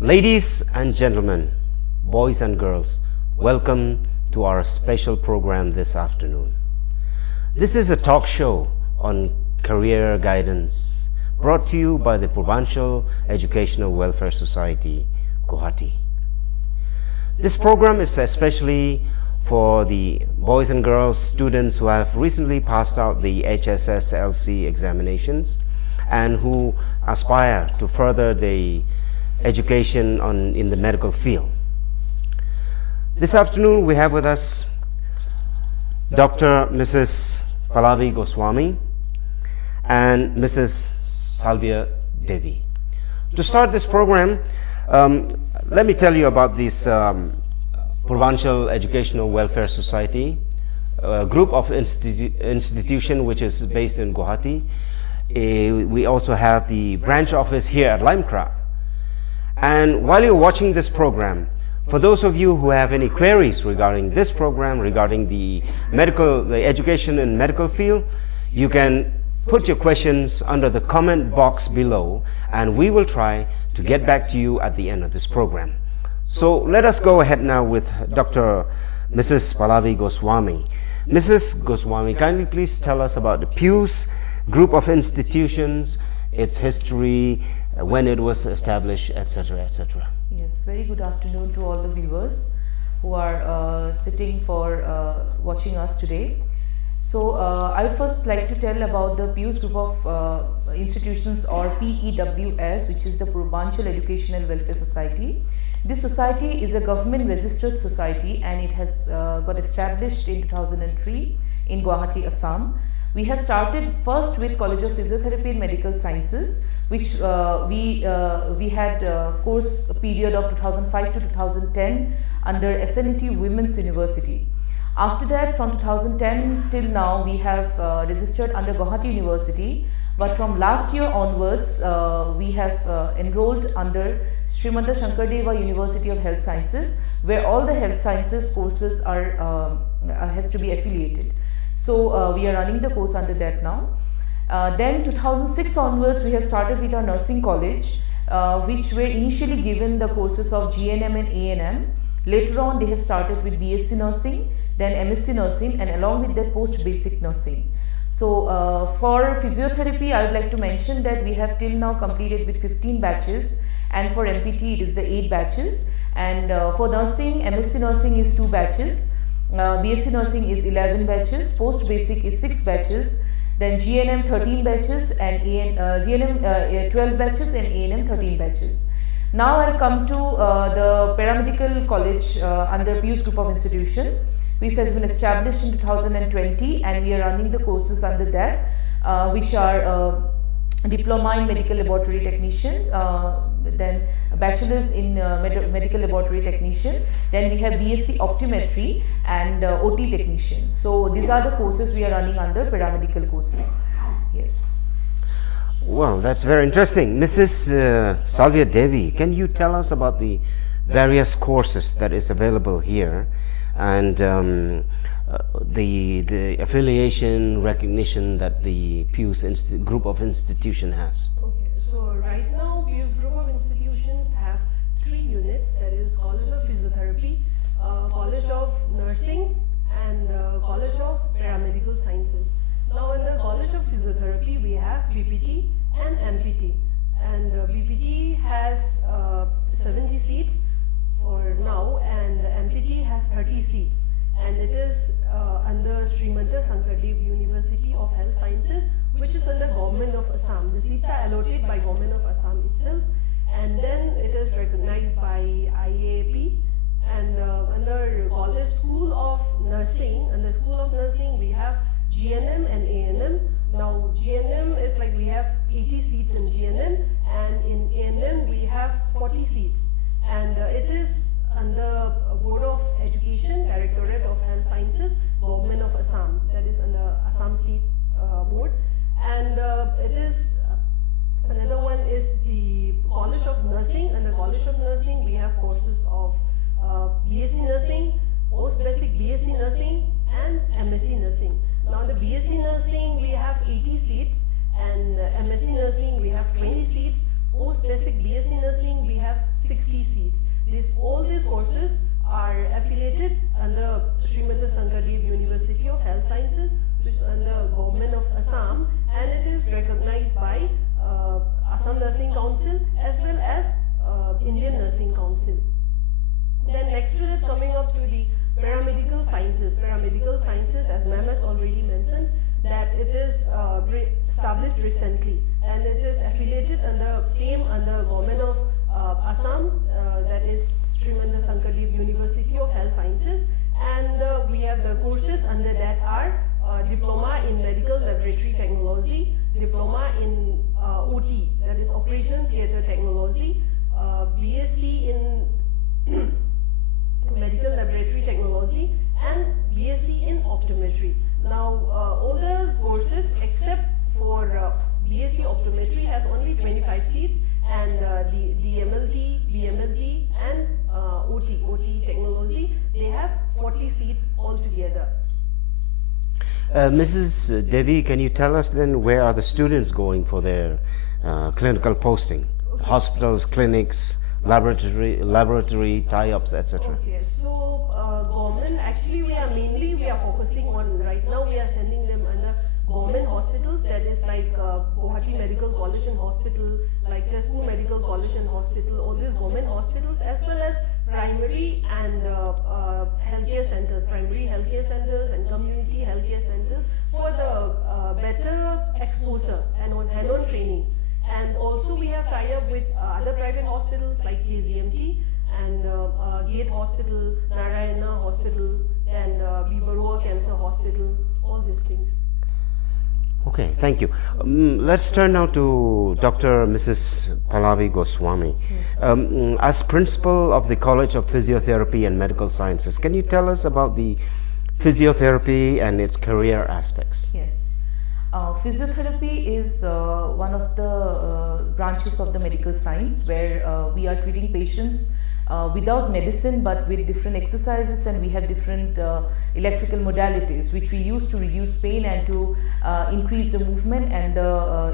Ladies and gentlemen, boys and girls, welcome to our special program this afternoon. This is a talk show on career guidance brought to you by the Provincial Educational Welfare Society, Guwahati. This program is especially for the boys and girls students who have recently passed out the HSSLC examinations and who aspire to further the education in the medical field. This afternoon we have with us Dr. Mrs. Pallavi Goswami and Mrs. Salvia Devi. To start this program, let me tell you about this Provincial Educational Welfare Society, a group of institution which is based in Guwahati. We also have the branch office here at Limekra. And while you're watching this program, for those of you who have any queries regarding this program, regarding the education in medical field, you can put your questions under the comment box below, and we will try to get back to you at the end of this program. So let us go ahead now with Dr. Mrs. Pallavi Goswami. Mrs. Goswami, kindly please tell us about the PEWS group of institutions, its history, when it was established, etc., etc. Yes, very good afternoon to all the viewers who are sitting for watching us today. So I would first like to tell about the PEWS group of institutions, or PEWS, which is the Provincial Educational Welfare Society. This society is a government registered society, and it has got established in 2003 in Guwahati, Assam. We have started first with College of Physiotherapy and Medical Sciences, which we had a course period of 2005 to 2010 under SNET Women's University. After that, from 2010 till now, we have registered under Guwahati University, but from last year onwards, we have enrolled under Srimanta Shankardeva University of Health Sciences, where all the health sciences courses are has to be affiliated. So we are running the course under that now. Then 2006 onwards, we have started with our nursing college, which were initially given the courses of GNM and ANM. Later on, they have started with BSc nursing, then MSc nursing, and along with that post-basic nursing. So for physiotherapy, I would like to mention that we have till now completed with 15 batches, and for MPT it is the 8 batches, and for nursing, MSc nursing is 2 batches, BSc nursing is 11 batches, post-basic is 6 batches, then GNM 13 batches, and GNM 12 batches, and ANM 13 batches. Now I'll come to the Paramedical College under PEWS group of institution, which has been established in 2020, and we are running the courses under that, which are Diploma in Medical Laboratory Technician, then a Bachelor's in Medical Laboratory Technician, then we have BSc Optometry and OT Technician. So these are the courses we are running under Paramedical courses. Yes. Well, that's very interesting. Mrs. Salvia Devi, can you tell us about the various courses that is available here, and the affiliation recognition that the PEWS group of institution has? Okay, so right now PEWS group of institutions have 3 units, that is College of Physiotherapy, College of Nursing, and College of Paramedical Sciences. Now in the College of Physiotherapy we have BPT and MPT, and BPT has 70 seats for now, and MPT has 30 seats, and it is under Srimanta Shankardeva University of Health Sciences, which is under Government of Assam. The seats are allotted by Government of Assam itself, and then it is recognized by IAAP. And under College School of Nursing, under School of Nursing we have GNM and ANM. Now GNM is like we have 80 seats in GNM, and in ANM we have 40 seats, and it is under Board of Education, Directorate of Health Sciences, Government of Assam, that is under Assam State Board. And it is another one is the College of Nursing. Under College of Nursing we have courses of BSc Nursing, Post-Basic BSc Nursing, and MSc Nursing. Now the BSc Nursing we have 80 seats, and MSc Nursing we have 20 seats. Post-Basic BSc Nursing we have 60 courses are affiliated under Srimati Sankardev University of Health Sciences, which is under Government of Assam, and it is recognized by Assam Nursing Council as well as Indian Nursing Council. Then next to it, coming up to the Paramedical Sciences. Paramedical Sciences, as ma'am has already mentioned, that it is established recently, and it is affiliated under Government of Assam, that is Srimati Sankardev University of Health Sciences, and we have the courses under that are Diploma in Medical Laboratory Technology, Diploma in OT, that is Operation Theatre Technology, BSc in Medical Laboratory Technology, and BSc in Optometry. Now, all the courses except for BSc Optometry has only 25 seats, and the DMLT, BMLT, and OT Technology, they have 40 seats altogether. Mrs. Devi, can you tell us then where are the students going for their clinical posting? Okay. Hospitals, clinics, laboratory tie-ups, etc. Okay, so government, actually we are focusing on, right now we are sending them under government hospitals, that is like Guwahati Medical College and Hospital, like Tespu Medical College and Hospital, all these government hospitals, as well as primary and healthcare centers, primary healthcare centers and community healthcare centers for the better exposure and hand-on training. And also we have tie-up with other private hospitals like KZMT and Gate Hospital, Narayana Hospital, and Bibarua Cancer Hospital, all these things. Okay, thank you. Let's turn now to Dr. Mrs. Pallavi Goswami. Yes. As principal of the College of Physiotherapy and Medical Sciences, can you tell us about the physiotherapy and its career aspects? Yes. Physiotherapy is one of the branches of the medical science where we are treating patients without medicine but with different exercises, and we have different electrical modalities which we use to reduce pain and to increase the movement and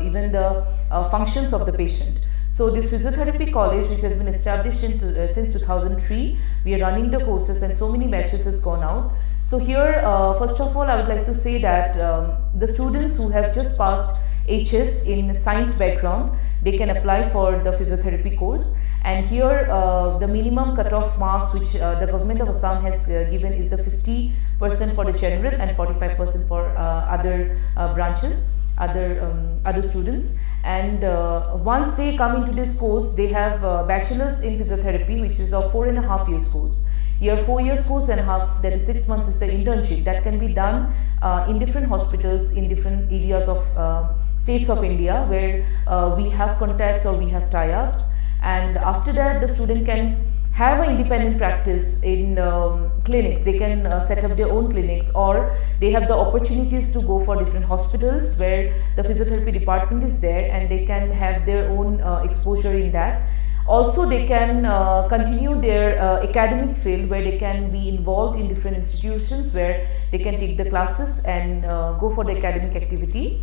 even the functions of the patient. So this physiotherapy college, which has been established since 2003, we are running the courses and so many batches has gone out. So here, first of all, I would like to say that the students who have just passed HS in science background, they can apply for the physiotherapy course. And here, the minimum cutoff marks which the government of Assam has given is the 50% for the general and 45% for other branches, other students. And once they come into this course, they have bachelor's in physiotherapy, which is a 4.5 years course. Here 4 years course and a half, that is 6 months, is the internship that can be done in different hospitals in different areas of states of India where we have contacts or we have tie-ups. And after that, the student can have an independent practice in clinics. They can set up their own clinics, or they have the opportunities to go for different hospitals where the physiotherapy department is there, and they can have their own exposure in that. Also, they can continue their academic field where they can be involved in different institutions where they can take the classes and go for the academic activity.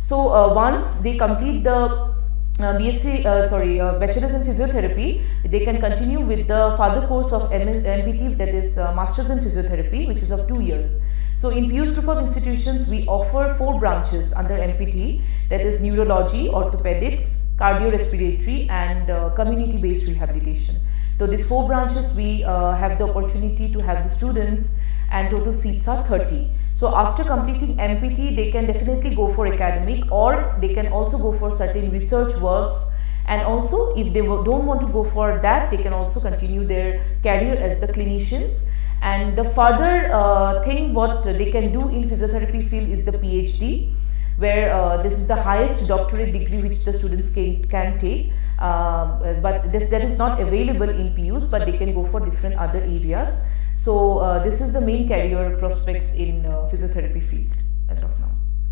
So once they complete the bachelor's in physiotherapy, they can continue with the further course of MPT, that is Masters in Physiotherapy, which is of 2 years. So in PEWS group of institutions, we offer 4 branches under MPT, that is neurology, orthopedics, cardiorespiratory, and community-based rehabilitation. So these 4 branches we have the opportunity to have the students, and total seats are 30. So after completing MPT, they can definitely go for academic, or they can also go for certain research works, and also if they don't want to go for that, they can also continue their career as the clinicians. And the further thing what they can do in physiotherapy field is the PhD, where this is the highest doctorate degree which the students can take, but that is not available in PEWS, but they can go for different other areas. So this is the main career prospects in physiotherapy field as of now.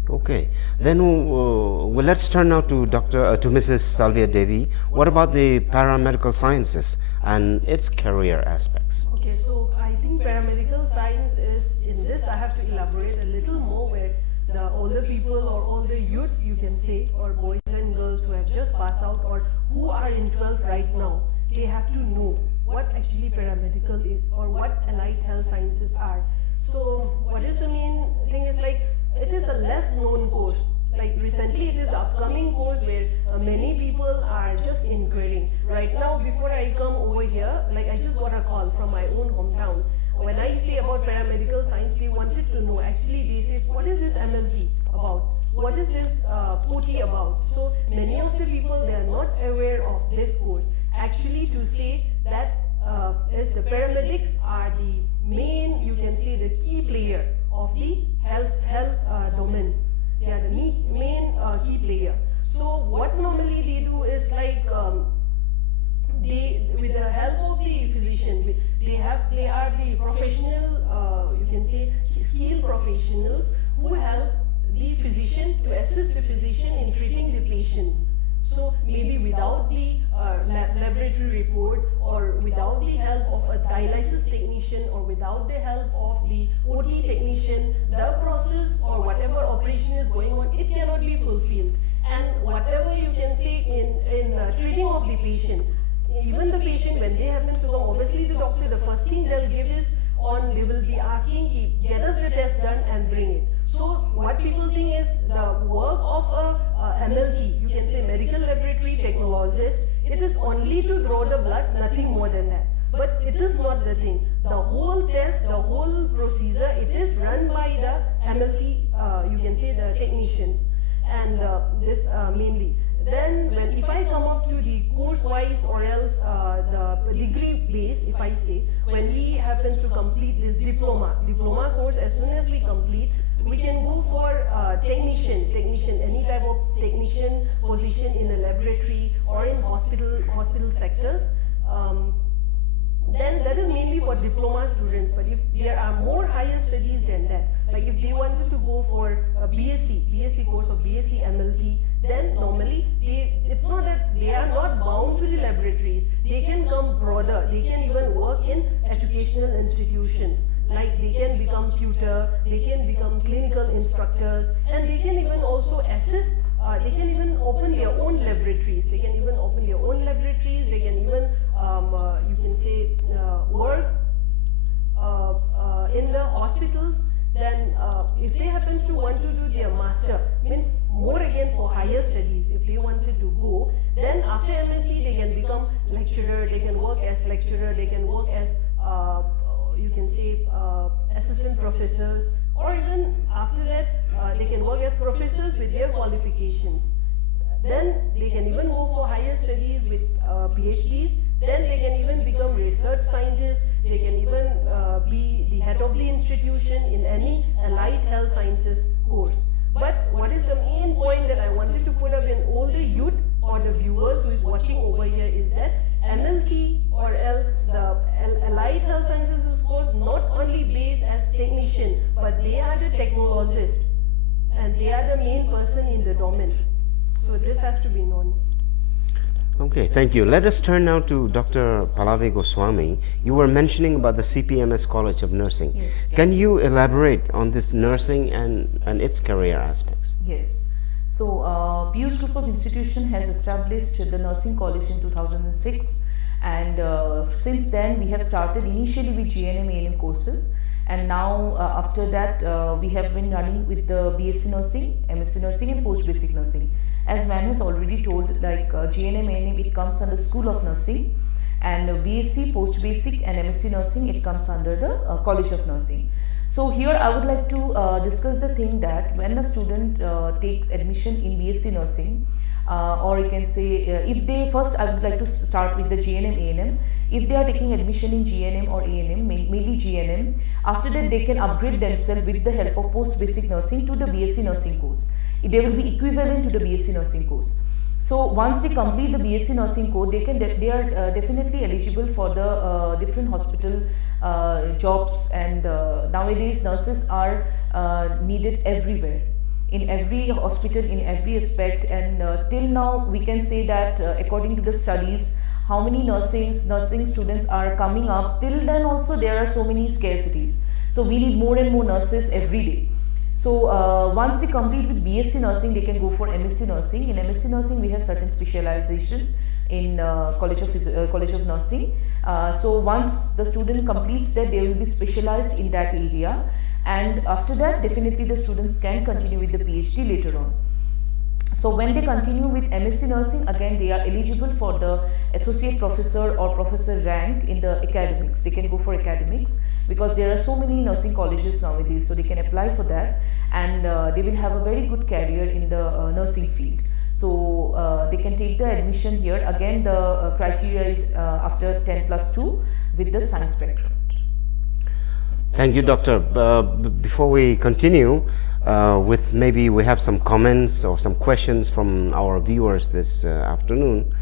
Okay, then well, let's turn now to Mrs. Salvia Devi. What about the paramedical sciences and its career aspects? Okay, so I think paramedical science is, in this I have to elaborate a little more, where the older people or all the youths, you can say, or boys and girls who have just passed out or who are in 12th right now, they have to know what actually paramedical is or what allied health sciences are. So what is the main thing is like, it is a less known course. Like recently it is the upcoming course where many people are just inquiring. Right now, before I come over here, like I just got a call from my own hometown. When I say about paramedical science, they wanted to know, actually they say, what is this MLT about? What is this OT about? So many of the people, they are not aware of this course. Actually, to say that is the paramedics are the main, you can say the key player of the health domain. They are the main key player. So what normally they do is like, they, with the help of the physician, they are the professional, you can say skilled professionals who help the physician to assist the physician in treating the patients. So maybe without the laboratory report, or without the help of a dialysis technician, or without the help of the OT technician, the process or whatever operation is going on, it cannot be fulfilled. And whatever you can say in treating of the patient, even the patient, when they happen to come, obviously the doctor, the first thing they'll give is they will be asking, get us the test done and bring it. So what people think is the work of a MLT, you can say medical laboratory technologist, it is only to draw the blood, nothing more than that. But it is not the thing. The whole test, the whole procedure, it is run by the MLT, you can say the technicians, and this mainly. Then if I come up to the course wise or else the degree base, if I say, when we happens to complete this diploma course, as soon as we complete, we can go for technician, any type of technician position in a laboratory or in hospital sectors. Then that is mainly for diploma students, but if there are more higher studies than that, like if they wanted to go for a BSc course or BSc MLT, then normally it's not that they are not bound to the laboratories. They can come broader. They can even work in educational institutions. Like they can become tutor, they can become clinical instructors, and they can even also assist. They can even open their own laboratories. They can even even you can say work in the hospitals. Then if they happens to want to do their master, means more again for higher studies, if they wanted to go, then after MSc they can become lecturer, they can work as lecturer, they can work as you can say assistant professors, or even after that they can work as professors with their qualifications. Then they can even move for higher studies with PhDs. Then they can even become research scientists. They can even be the head of the institution in any allied health sciences course. But what is the main point that I wanted to put up in all the youth or the viewers who is watching over here is that MLT or else the allied health sciences course not only based as technician, but they are the technologist and they are the main person in the domain. So this has to be known. Okay, thank you. Let us turn now to Dr. Pallavi Goswami. You were mentioning about the CPMS College of Nursing. Yes. Can you elaborate on this nursing and its career aspects? Yes. So, PEWS Group of Institution has established the Nursing College in 2006, and since then we have started initially with GNM A&M courses, and now after that we have been running with the BSc Nursing, MSc Nursing and Post Basic Nursing. As ma'am has already told, like GNM A&M, it comes under School of Nursing, and BSc, Post Basic and MSc Nursing, it comes under the College of Nursing. So here I would like to discuss the thing that when a student takes admission in BSc Nursing, or you can say if they first, I would like to start with the GNM A&M. If they are taking admission in GNM or A&M, mainly GNM, after that they can upgrade themselves with the help of Post Basic Nursing to the BSc Nursing course. They will be equivalent to the BSc Nursing course. So once they complete the BSc Nursing course, they are definitely eligible for the different hospital jobs, and nowadays nurses are needed everywhere, in every hospital, in every aspect, and till now we can say that according to the studies, how many nursing students are coming up, till then also there are so many scarcities. So we need more and more nurses every day. So once they complete with BSc Nursing, they can go for MSc Nursing. In MSc Nursing, we have certain specialization in College of Nursing. So once the student completes that, they will be specialized in that area, and after that definitely the students can continue with the PhD later on. So when they continue with MSc Nursing, again they are eligible for the associate professor or professor rank in the academics. They can go for academics because there are so many nursing colleges nowadays, so they can apply for that, and they will have a very good career in the nursing field. So they can take the admission here. Again, the criteria is after 10+2 with the science background. Thank you, Doctor. Before we continue, with maybe we have some comments or some questions from our viewers this afternoon.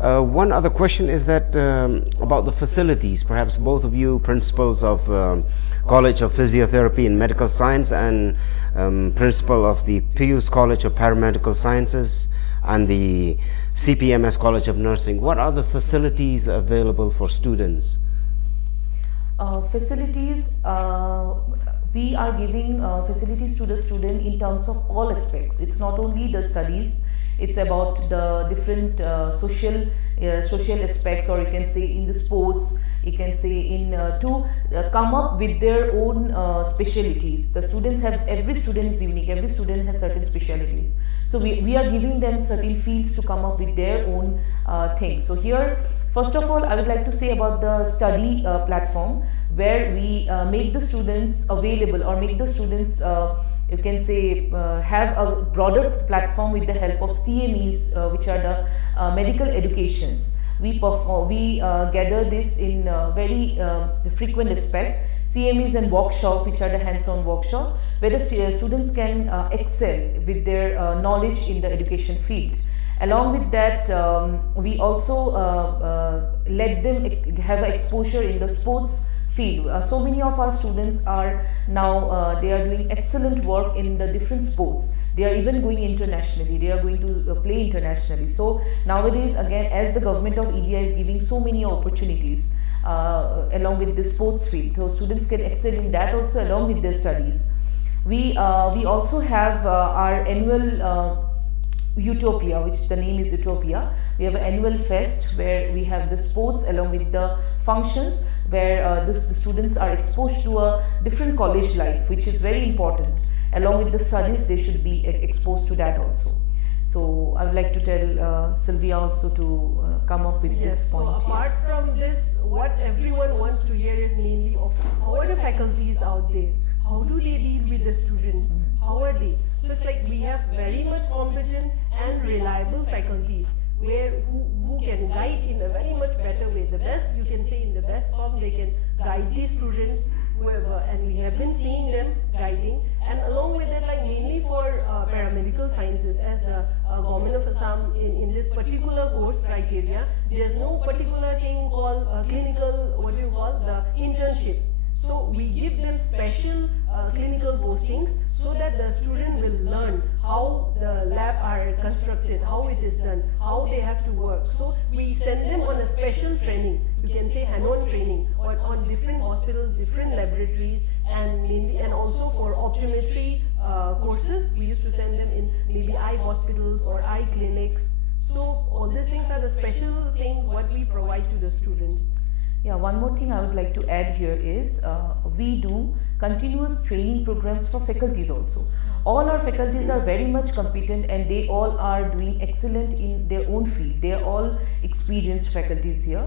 One other question is that about the facilities. Perhaps both of you, principals of College of Physiotherapy and Medical Science and principal of the PEWS College of Paramedical Sciences and the CPMS College of Nursing, what are the facilities available for students? Facilities, we are giving facilities to the student in terms of all aspects. It's not only the studies, it's about the different social aspects, or you can say in the sports, you can say in to come up with their own specialities. The students have, every student is unique, every student has certain specialities. So we are giving them certain fields to come up with their own things. So here, first of all, I would like to say about the study platform, where we make the students available, or make the students you can say have a broader platform with the help of CMEs, which are the medical educations. We gather this in very frequent aspect. CMEs and workshop, which are the hands-on workshop, where the students can excel with their knowledge in the education field. Along with that, we also let them have exposure in the sports field. So many of our students are now they are doing excellent work in the different sports. They are even going internationally. They are going to play internationally. So nowadays, again, as the government of India is giving so many opportunities along with the sports field, so students can excel in that also along with their studies. We also have our annual Utopia, which the name is Utopia. We have an annual fest where we have the sports along with the functions, where the students are exposed to a different college life, which is very important. Along with the studies, they should be exposed to that also. So I would like to tell Sylvia also to come up with this point. So apart from this, what everyone wants to hear is mainly of how are the faculties out there? How do they deal with the students? How are they? So it's like we have very much competent and reliable faculties who can guide in a very much better way. The best, you can say in the best form, they can guide these students, whoever, and we have been seeing them guiding. And along with it, like mainly for paramedical sciences, as the government of Assam in this particular course criteria, there's no particular thing called clinical, what do you call, the internship. So we give them special clinical postings so that the student will learn how the lab are constructed, how it is done, how they have to work. So we send them on a special training, you can say hand-on training, or on different hospitals, different laboratories, and mainly, and also for optometry courses, we used to send them in maybe eye hospitals or eye clinics. So all these things are the special things what we provide to the students. Yeah, one more thing I would like to add here is we do continuous training programs for faculties also. All our faculties are very much competent and they all are doing excellent in their own field. They are all experienced faculties here.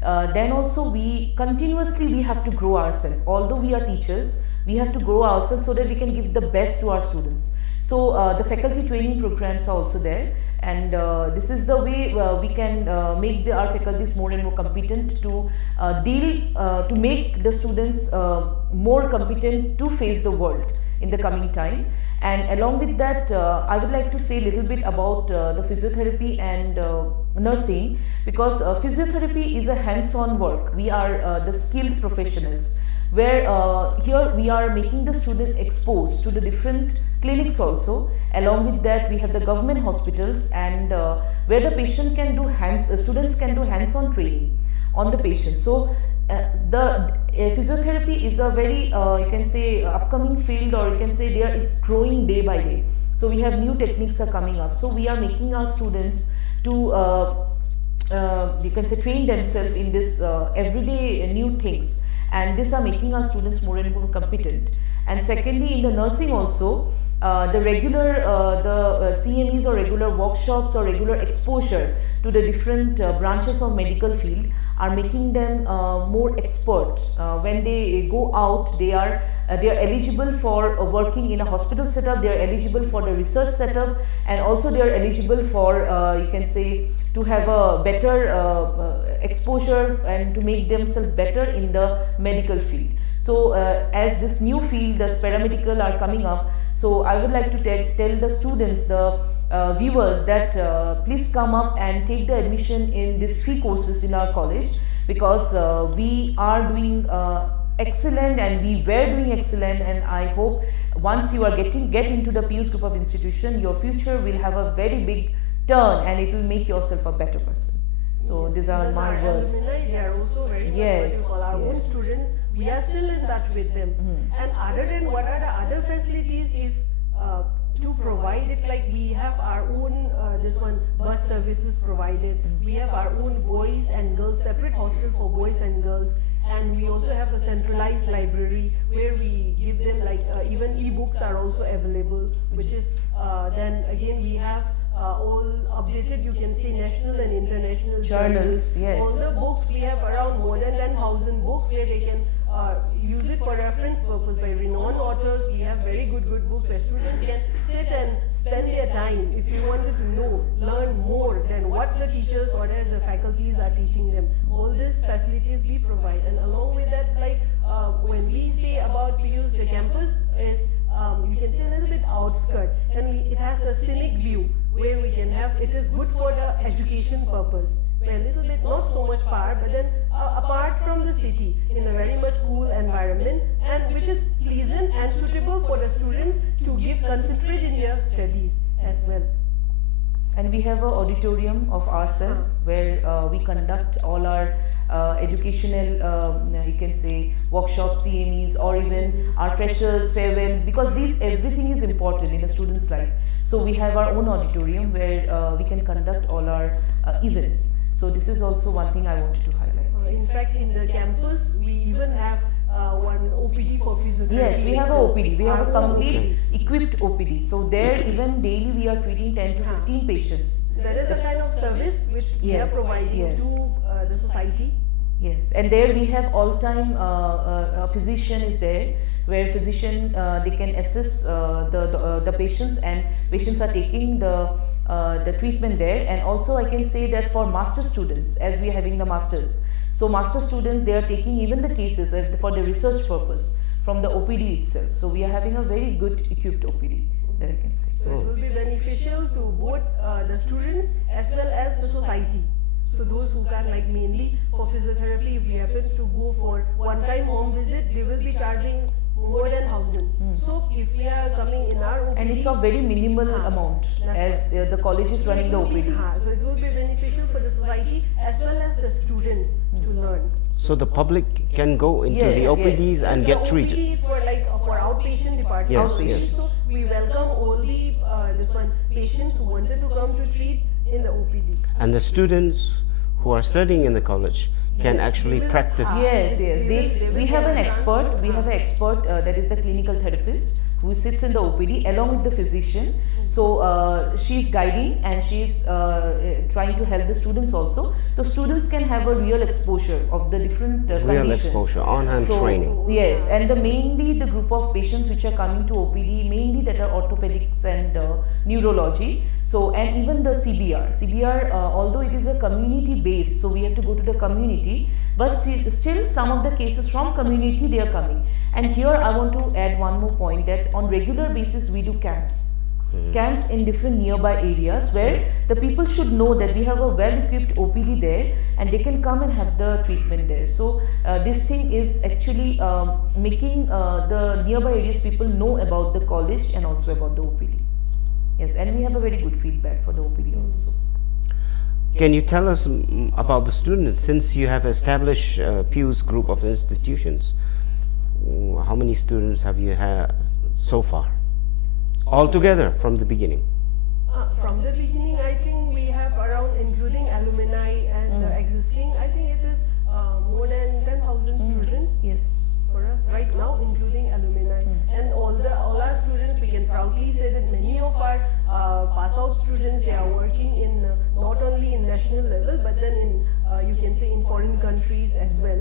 Then also we continuously have to grow ourselves. Although we are teachers, we have to grow ourselves so that we can give the best to our students. So the faculty training programs are also there, and this is the way we can make our faculties more and more competent to to make the students more competent to face the world in the coming time. And along with that, I would like to say a little bit about the physiotherapy and nursing, because physiotherapy is a hands-on work. We are the skilled professionals, where here we are making the student exposed to the different clinics also. Along with that, we have the government hospitals, and where the patient can do students can do hands-on training on the patient. So the physiotherapy is a very you can say upcoming field, or you can say it's growing day by day. So we have new techniques are coming up. So we are making our students to you can say train themselves in this everyday new things, and these are making our students more and more competent. And secondly, in the nursing also, the regular CMEs or regular workshops or regular exposure to the different branches of medical field are making them more expert. When they go out, they are eligible for working in a hospital setup, they are eligible for the research setup, and also they are eligible for you can say to have a better exposure and to make themselves better in the medical field. So as this new field, as paramedical are coming up, so I would like to tell the students, the viewers, that please come up and take the admission in these free courses in our college, because we are doing excellent and we were doing excellent, and I hope once you are get into the PEWS group of institution, your future will have a very big turn and it will make yourself a better person. So Yes, these are even my our words. alumni, they are also very Yes, much what you call our own yes. students. We are still in touch with them. And other than what are the other facilities if to provide, it's like we have our own bus services provided. We have our own boys and girls separate hostel for boys and girls. And we also have a centralized library where we give them like even e-books are also available, which is then again we have all updated, you can say, national and international Journals, yes. All the books, we have around more than 10,000 books where they can use it for reference purpose by renowned authors. We have very good books where students can sit and spend their time if they wanted to know, learn more than what the teachers or the faculties are teaching them. All these facilities we provide, and along with that, like when we say about PEWS, the campus is you can say a little bit outskirt, and it has a scenic view where we can have, it is good for the education purpose. We're a little bit not so much far, but then apart from the city in a very much cool environment, and which is pleasant and suitable for the students to concentrate in their studies as well. And we have an auditorium of ourselves where we conduct all our educational, you can say, workshops, CMEs, or even our freshers, farewell, because everything is important in a student's life. So we have our own auditorium where we can conduct all our events. So this is also one thing I wanted to highlight. In fact, in the campus, we even have one OPD for physiotherapy. Yes, we have a itself. OPD. We have a Our own complete OPD. equipped OPD. So there, even daily, we are treating 10 to 15 patients. That is a kind of service which we are Yes, providing yes. to the society. Yes, and there we have all-time a physician is there, where physician they can assess the patients, and patients are taking the treatment there. And also I can say that for master students, as we are having the masters, so master students, they are taking even the cases for the research purpose from the OPD itself. So we are having a very good equipped OPD, that I can say. So it will be beneficial to both the students as well as the society. So those who can, like mainly for physiotherapy, if he happens to go for one-time home visit, they will be charging more than 1,000. So if we are coming in our OPD, And it's of very minimal amount, that's as the college is running the OPD. So it will be beneficial for the society as well as the students to learn. So the public can go into Yes, the yes. OPDs and get The treated. OPD is for like for outpatient department. Yes, Outpatient. yes. So we welcome all the patients who wanted to come to treat in the OPD. And the students who are studying in the college can Yes, actually they will- practice. Yes, They yes. will We get have a an chance expert. to- We have an expert that is the clinical therapist who sits in the OPD along with the physician. So she's guiding and she's trying to help the students also. The students can have a real exposure of the different Real conditions. exposure, on-hand So, training. yes, and mainly the group of patients which are coming to OPD, mainly that are orthopedics and neurology. So, and even the CBR, although it is a community based, so we have to go to the community, but still some of the cases from community they are coming. And here I want to add one more point, that on regular basis we do camps. Camps in different nearby areas where the people should know that we have a well equipped OPD there and they can come and have the treatment there. So this thing is actually making the nearby areas people know about the college and also about the OPD. Yes, and we have a very good feedback for the OPD also. Can you tell us about the students, since you have established PEWS group of institutions? How many students have you had so far? Altogether from the beginning? From the beginning, I think we have around, including alumni and existing, I think it is more than 10,000 students Yes. for us right now, including alumni. And all our students, we can proudly say that many of our pass out students, they are working in not only in national level, but then in you can say in foreign countries as well.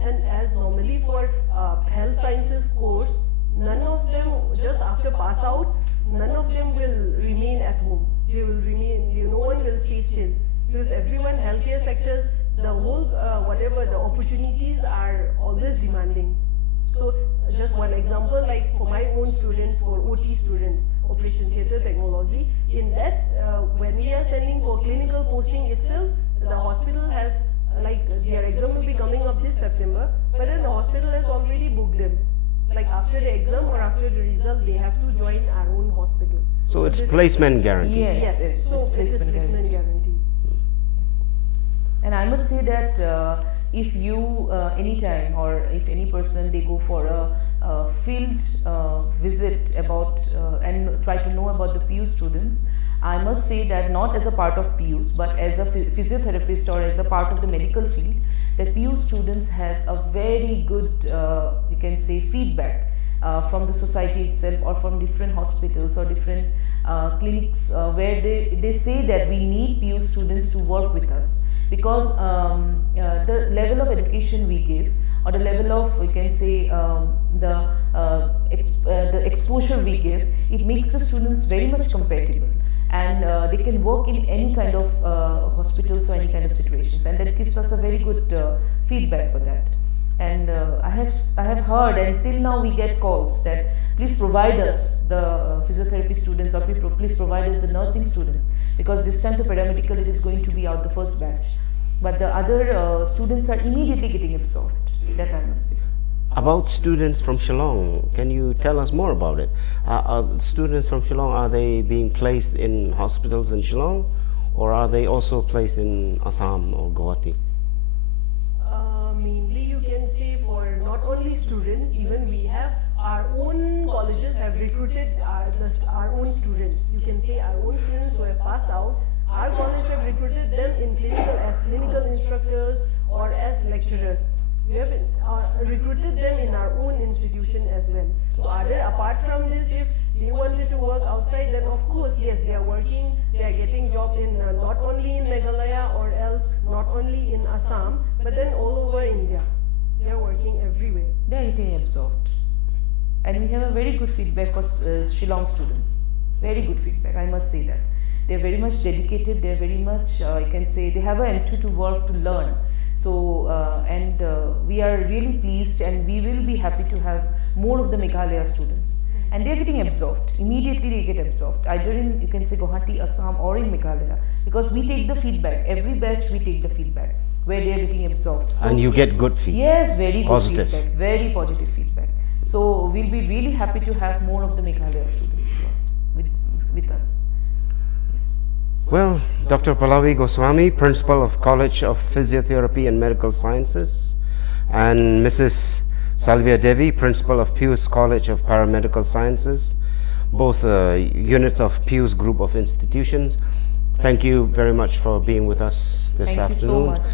And as normally for health sciences course, none of them just after pass out, none of them will remain at home. They will remain, no one will stay still, because everyone, healthcare sectors, the whole whatever the opportunities are always demanding. So just one example, like for my own students, for OT students, Operation Theatre Technology, in that when we are sending for clinical posting itself, the hospital has like their exam will be coming up this September, but then the hospital has already booked them. Like after the exam or after the result, they have to join our own hospital. So it's this- placement guarantee. Yes. Yes, so it is placement guarantee. And I must say that if you anytime or if any person they go for a field visit about and try to know about the PEWS students, I must say that not as a part of PEWS but as a physiotherapist or as a part of the medical field, that PEWS students has a very good you can say feedback from the society itself or from different hospitals or different clinics where they say that we need PEWS students to work with us, because the level of education we give or the level of, we can say, the exposure we give, it makes the students very much compatible, and they can work in any kind of hospitals or any kind of situations, and that gives us a very good feedback for that. And I have heard, and till now we get calls that please provide us the physiotherapy students, or please provide us the nursing students, because this time the paramedical it is going to be out the first batch, but the other students are immediately getting absorbed. That I must say. About students from Shillong, can you tell us more about it? Are students from Shillong, are they being placed in hospitals in Shillong, or are they also placed in Assam or Guwahati? Mainly you can say for not only students, even we have our own colleges have recruited our own students. You can say our own students who have passed out, our college have recruited them in as clinical instructors or as lecturers. We have recruited them in our own institution as well. So apart from this, if they wanted to work outside, then of course, yes, they are working, they are getting job in not only in Meghalaya or else not only in Assam, but then all over India. They are working everywhere. They are getting absorbed, and we have a very good feedback for Shillong students. Very good feedback, I must say that. They are very much dedicated. They are very much, I can say, they have an enthusiasm to work, to learn. So, we are really pleased, and we will be happy to have more of the Meghalaya students. And they are getting absorbed. Immediately they get absorbed, either in, you can say, Guwahati, Assam, or in Meghalaya, because we take the feedback. Every batch we take the feedback where they are getting absorbed. So And you get good feedback. yes, very good Positive. feedback, very positive feedback. So we'll be really happy to have more of the Meghalaya students to us, with us. Yes. Well, Dr. Pallavi Goswami, Principal of College of Physiotherapy and Medical Sciences, and Mrs. Salvia Devi, Principal of PEWS College of Paramedical Sciences, both units of PEWS Group of Institutions. Thank you very much for being with us this Thank afternoon. you so much.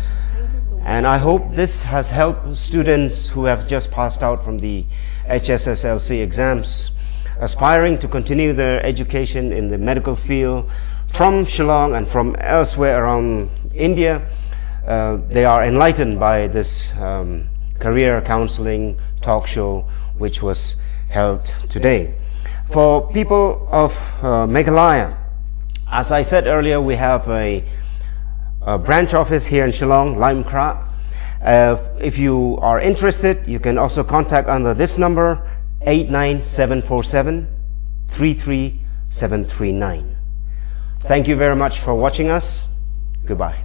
And I hope this has helped students who have just passed out from the HSSLC exams, aspiring to continue their education in the medical field from Shillong and from elsewhere around India. They are enlightened by this career counseling talk show which was held today. For people of Meghalaya, as I said earlier, we have a branch office here in Shillong, Lime Kra. If you are interested, you can also contact under this number 89747 33739. Thank you very much for watching us. Goodbye.